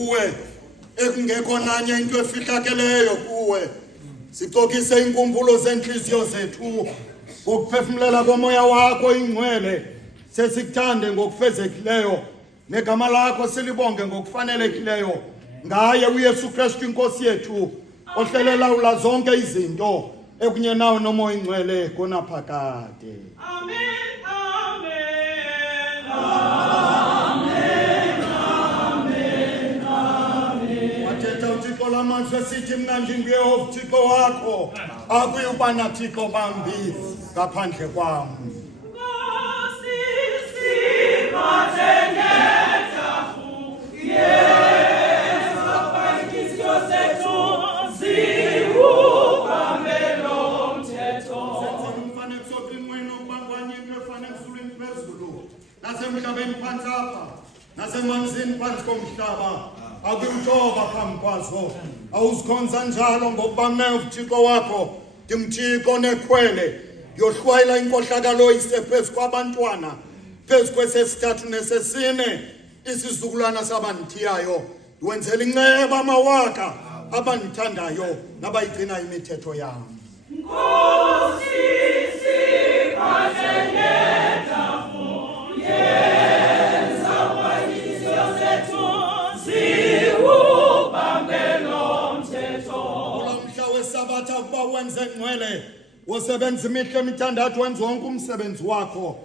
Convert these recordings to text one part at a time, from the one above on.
kuwe ekungekho nanye into efihlakeleyo kuwe sicokise inkumbulo zenhliziyo zethu ngokuphefumulela komoya wakho ingcwele sesikuthande ngokufezekileyo negama lakho silibonge ngokufanelekileyo ngaye uYesu Kristu inkosi yethu ohlelela ula zonke izinto ekunye nawo nomoya ingcwele konaphakade. Amen. Amazwe sithi mna njengeyehova uThixo wakho akuyuba nathixo bambi ngaphandle kwam. Nasemhlabeni phansi apha nasemanzini phansi komhlaba akuyutoba phambi kwazo awuzikhonza njalo ngokuba mna uThixo wakho ndimthixo nekhwele yohlwayela inkohlakalo isephezu kwabantwana phezu kwesesithathu nesesine isizukulwana sabandithiyayo ndiwenzela inceba amawaka abandithandayo nabayigcina imithetho yam. Nkosi siphathengeta Sabatha ukuba wenze ngcwele wosebenza imihla emithandathu wenza wonke umsebenzi wakho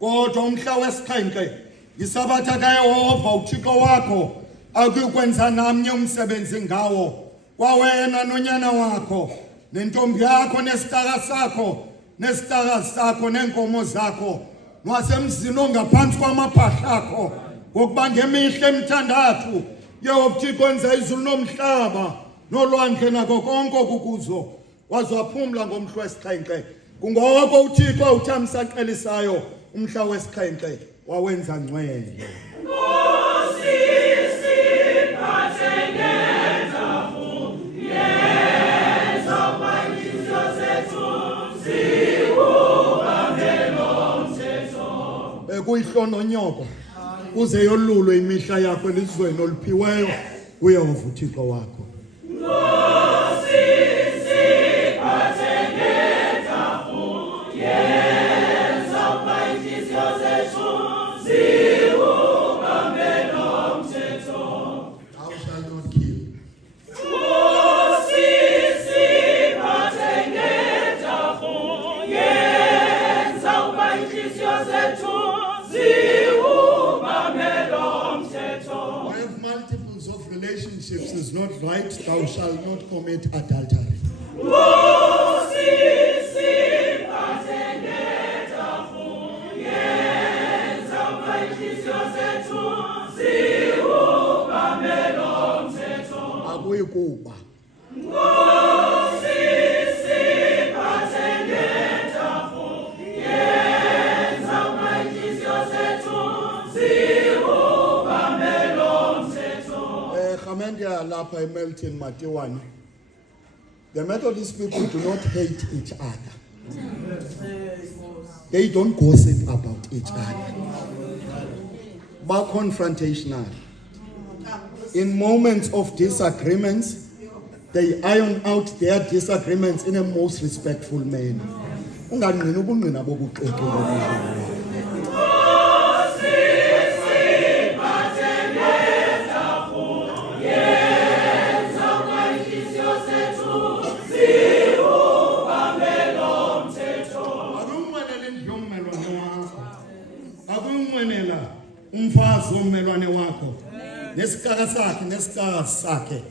kodwa umhla wesixhenxe yisabatha kaYehova uThixo wakho akukwenza namnye umsebenzi ngawo kwawena nonyana wakho nentombi yakho nesitaka sakho nesitakazi sakho nenkomo zakho nwasemzini ongaphansi kwamaphahla akho ngokuba ngemihla emithandathu Yehova uThixo wenza izulu nomhlaba nolwandle nako konke okukuzo waziwaphumla ngomhla wesixhenxe kungoko uThixo uthamsanqelisayo umhla wesixhenxe wawenza ngcwele. Nkosi siphathengeta yenza inhliziyo zethu ziwubambe lo mthetho. Kuyihlononyoko kuze yolulwe imihla yakho elizweni oluphiweyo uYehova uThixo wakho. Relationships is not right, thou shalt not commit adultery. Akuyikuba lapha eMelton Matiwane, the Methodist people do not hate each other. They don't gossip about each other. But confrontational. In moments of disagreements, they iron out their disagreements in a most respectful manner. Umfazi wommelwane wakho nesikaka sakhe nesikazi sakhe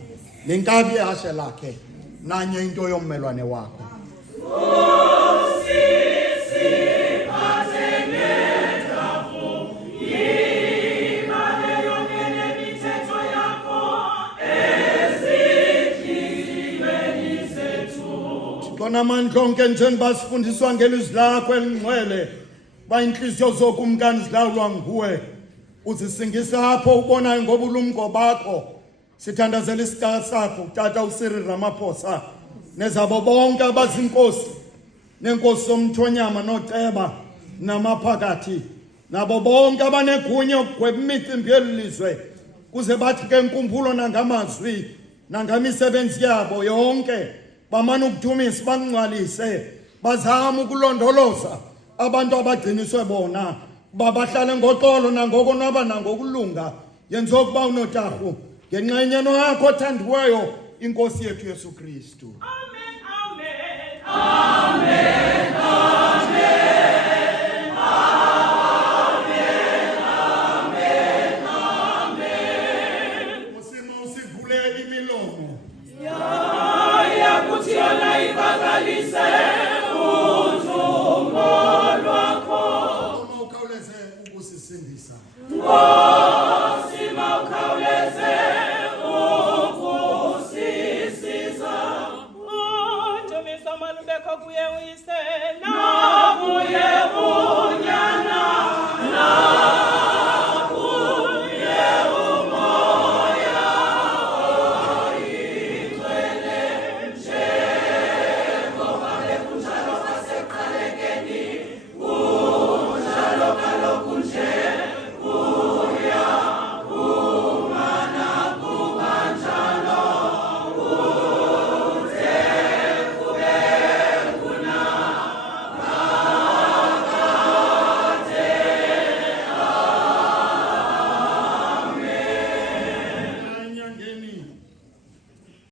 nenkabi yashe lakhe nanye into yommelwane wakho. Kona amandla onke njeni basifundiswa ngelizwi lakho elingcwele bayinhliziyo zokumkani zilawulwa nguwe uzisingisa apho ubonayo ngobulumko bakho sithandazela isitaka sakho utata uCyril Ramaphosa nezabo bonke abazinkosi nenkosi somthonyama noCeba namaphakathi nabo bonke abanegunya ukugweba imicimbi yelizwe kuze bathi ke inkumbulo nangamazwi nangamisebenzi yabo yonke bamana ukudumisa bangcwalise bazama ukulondoloza abantu abagciniswe bona babahlale ngoxolo nangokonwaba nangokulunga yenza ukuba unotarhu ngenxenyeno yakho othandiweyo inkosi yethu Yesu Kristu. Amen, amen, amen, amen, amen, amen. Usima usivule imilomo Ya kuthi yona ivakalise